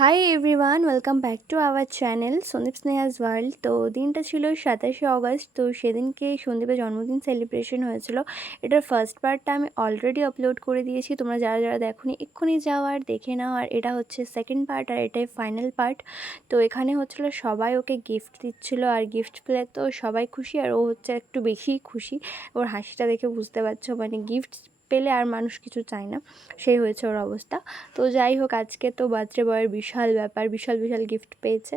High everyone, welcome back to our channel Sandeep Sneha's world. তো দিনটা ছিল 27শে অগস্ট। তো সেদিনকে সন্দীপের জন্মদিন সেলিব্রেশন হয়েছিল। এটার ফার্স্ট পার্টটা আমি অলরেডি আপলোড করে দিয়েছি, তোমরা যারা যারা দেখোনি এক্ষুনি যাও আর দেখে নাও। আর এটা হচ্ছে সেকেন্ড পার্ট আর এটাই ফাইনাল পার্ট। তো এখানে হচ্ছিলো সবাই ওকে গিফট দিচ্ছিল, আর গিফট পেলে তো সবাই খুশি, আর ও হচ্ছে একটু বেশিই খুশি। ওর হাসিটা দেখে বুঝতে পারছো, মানে গিফট পেলে আর মানুষ কিছু চায় না, সেই হয়েছে ওর অবস্থা। তো যাই হোক, আজকে তো বার্থডে বয়ের বিশাল ব্যাপার, বিশাল বিশাল গিফট পেয়েছে।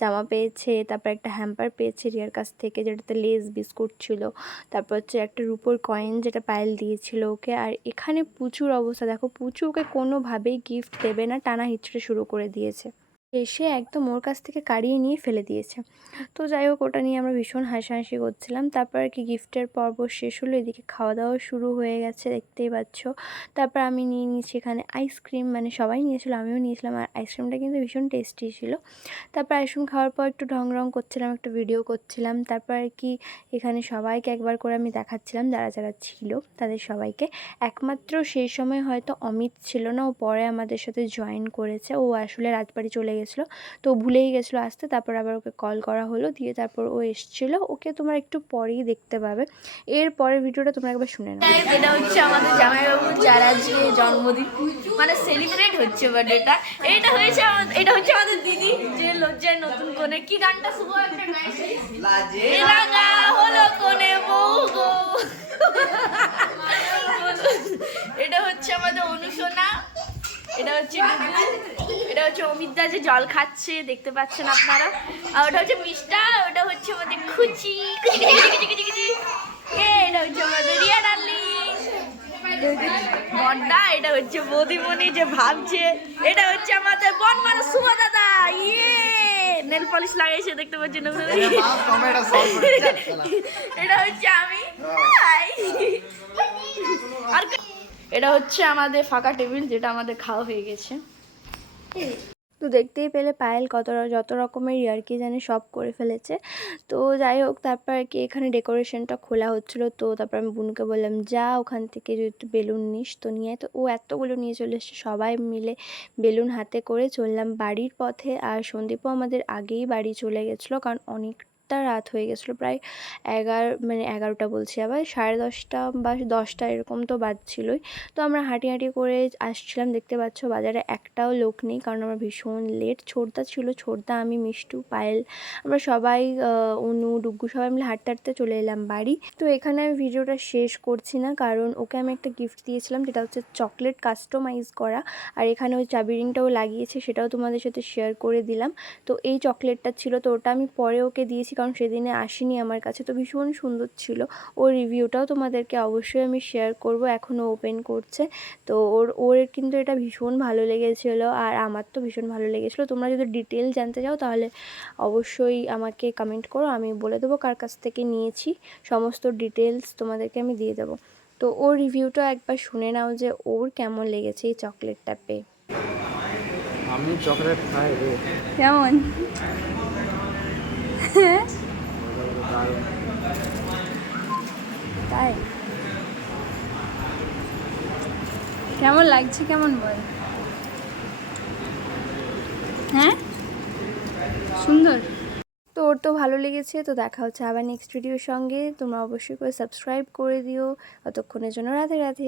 জামা পেয়েছে, তারপর একটা হ্যাম্পার পেয়েছে রিয়ার কাছ থেকে, যেটাতে লেস বিস্কুট ছিল। তারপর হচ্ছে একটা রুপোর কয়েন, যেটা পায়েল দিয়েছিল ওকে। আর এখানে পুচুর অবস্থা দেখো, পুচু ওকে কোনোভাবেই গিফট দেবে না, টানা হিচড়ে শুরু করে দিয়েছে, এসে একদম ওর কাছ থেকে কাড়িয়ে নিয়ে ফেলে দিয়েছে। তো যাই হোক, ওটা নিয়ে আমরা ভীষণ হাসাহাসি করছিলাম। তারপর আর কি গিফটের পর্ব শেষ হলো, এদিকে খাওয়া দাওয়া শুরু হয়ে গেছে, দেখতেই পাচ্ছ। তারপর আমি নিয়ে নিয়েছি এখানে আইসক্রিম, মানে সবাই নিয়েছিল, আমিও নিয়েছিলাম। আর আইসক্রিমটা কিন্তু ভীষণ টেস্টি ছিল। তারপর আইসক্রিম খাওয়ার পর একটু ঢং রং করছিলাম, একটু ভিডিও করছিলাম। তারপর আর কি এখানে সবাইকে একবার করে আমি দেখাচ্ছিলাম, যারা যারা ছিল তাদের সবাইকে। একমাত্র সেই সময় হয়তো অমিত ছিল না, ও পরে আমাদের সাথে জয়েন করেছে। ও আসলে রাজবাড়ি চলে গেছিলো, তো ভুলেই গেছিলো আসতে। তারপর আবার ওকে কল করা হলো, দিয়ে তারপর ও এসেছিলো। ওকে তোমরা একটু পরেই দেখতে পাবে, এর পরের ভিডিওটা তোমরা একবার শুনে নাও। এটা হচ্ছে আমাদের জামাইবাবু, যার আজকে জন্মদিন, মানে সেলিব্রেট হচ্ছে বার্থডেটা। এটা হচ্ছে আমাদের দিদি, যে লজ্জায় নতুন কোণে কি গানটা শুভ একটা গাইছে, লাগা হলো কোণে বউ গো। এটা হচ্ছে আমাদের অনুসোনা, এটা হচ্ছে এটা হচ্ছে অমিতদা যে জল খাচ্ছে, দেখতে পাচ্ছেন আপনারা। আর ওটা হচ্ছে মিষ্টা, ওটা হচ্ছে আমাদের খুচি, এটা হচ্ছে আমাদের রিয়া ডার্লিং, বড়দা, এটা হচ্ছে বৌদিমণি যে ভাবছে, এটা হচ্ছে আমাদের বন মানে শুভ দাদা, ইয়ে নেল পলিশ লাগাইছে, দেখতে পাচ্ছেন। এটা হচ্ছে আমি, আর এটা হচ্ছে আমাদের ফাঁকা টেবিল, যেটা আমাদের খাওয়া হয়ে গেছে। তো দেখতেই পেলে পায়েল যত রকমের ইয়ার্কি জানে সব করে ফেলেছে। তো যাই হোক, তারপর আর কি এখানে ডেকোরেশনটা খোলা হচ্ছিলো। তো তারপর আমি বুনুকে বললাম, যা ওখান থেকে একটু বেলুন নিস, তো নিয়ে তো ও এতগুলো নিয়ে চলে এসছে। সবাই মিলে বেলুন হাতে করে চললাম বাড়ির পথে। আর সন্দীপও আমাদের আগেই বাড়ি চলে গেছিলো, কারণ অনেকটা রাত হয়ে গেছিলো, প্রায় 11টা বলছি, আবার 10:30 বা 10টা এরকম তো বাজছিলোই। তো আমরা হাঁটি হাঁটি করে আসছিলাম, দেখতে পাচ্ছ বাজারে একটাও লোক নেই, কারণ আমরা ভীষণ লেট। ছোটদা ছিল, ছোটদা, আমি, মিষ্টু, পায়েল, আমরা সবাই, অনু, ডুগ্গু, সবাই মিলে হাঁটতে হাঁটতে চলে এলাম বাড়ি। তো এখানে আমি ভিডিওটা শেষ করছি না, কারণ ওকে আমি একটা গিফট দিয়েছিলাম, যেটা হচ্ছে চকলেট কাস্টমাইজ করা। আর এখানে ওই চাবি রিংটাও লাগিয়েছে, সেটাও তোমাদের সাথে শেয়ার করে দিলাম। তো এই চকলেটটা ছিল, তো ওটা আমি পরে ওকে দিয়েছি, কারণ সেদিনে আসেনি আমার কাছে। তো ভীষণ সুন্দর ছিল, ওর রিভিউটাও তোমাদেরকে অবশ্যই আমি শেয়ার করব। এখনও ওপেন করছে। তো ওর কিন্তু এটা ভীষণ ভালো লেগেছিলো, আর আমার তো ভীষণ ভালো লেগেছিলো। তোমরা যদি ডিটেল জানতে চাও তাহলে অবশ্যই আমাকে কমেন্ট করো, আমি বলে দেবো কার কাছ থেকে নিয়েছি, সমস্ত ডিটেলস তোমাদেরকে আমি দিয়ে দেবো। তো ওর রিভিউটা একবার শুনে নাও যে ওর কেমন লেগেছে এই চকলেটটা পেয়ে। আমি চকলেট খাই রে। কেমন? তাই কেমন লাগছে, কেমন বল? হ্যাঁ, সুন্দর। তো ওর তো ভালো লেগেছে। তো দেখা হচ্ছে আবার নেক্সট ভিডিওর সঙ্গে। তোমরা অবশ্যই করে সাবস্ক্রাইব করে দিও। ততক্ষণের জন্য রাধে রাধে।